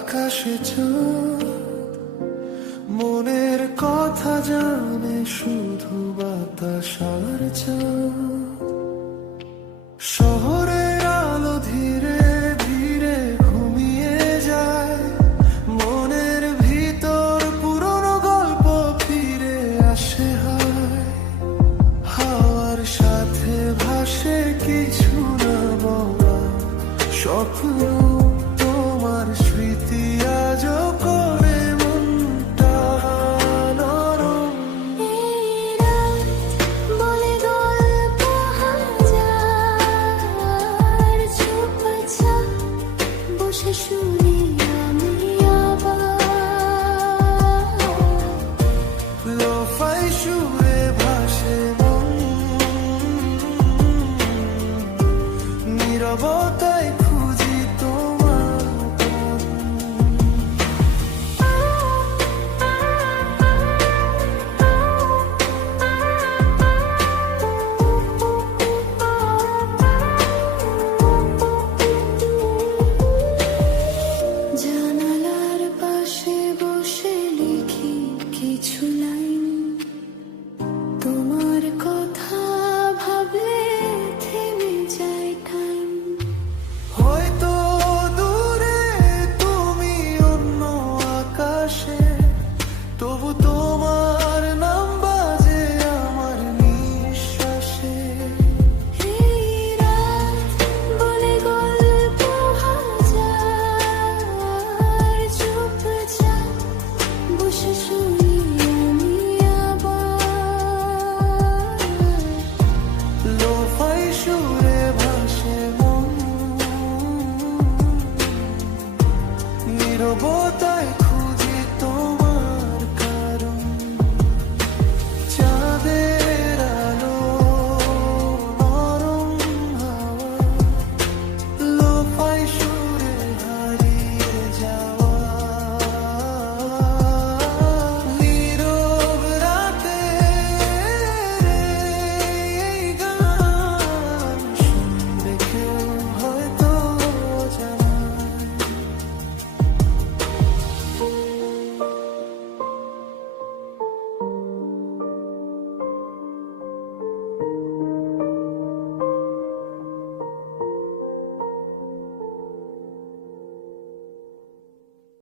আকাশে চাঁদ মনের কথা জানে শুধু বাতাস আর চাঁদ। শহরের আলো ধীরে ধীরে ঘুমিয়ে যায়, মনের ভিতর পুরনো গল্প ফিরে আসে হায়। হাওয়ার সাথে ভাসে কিছু না বলা স্বপ্ন, তোমার স্মৃতি আজও করে মনটা নরম। এই রাত বলে গল্প হাজার, চুপচাপ বসে শুনি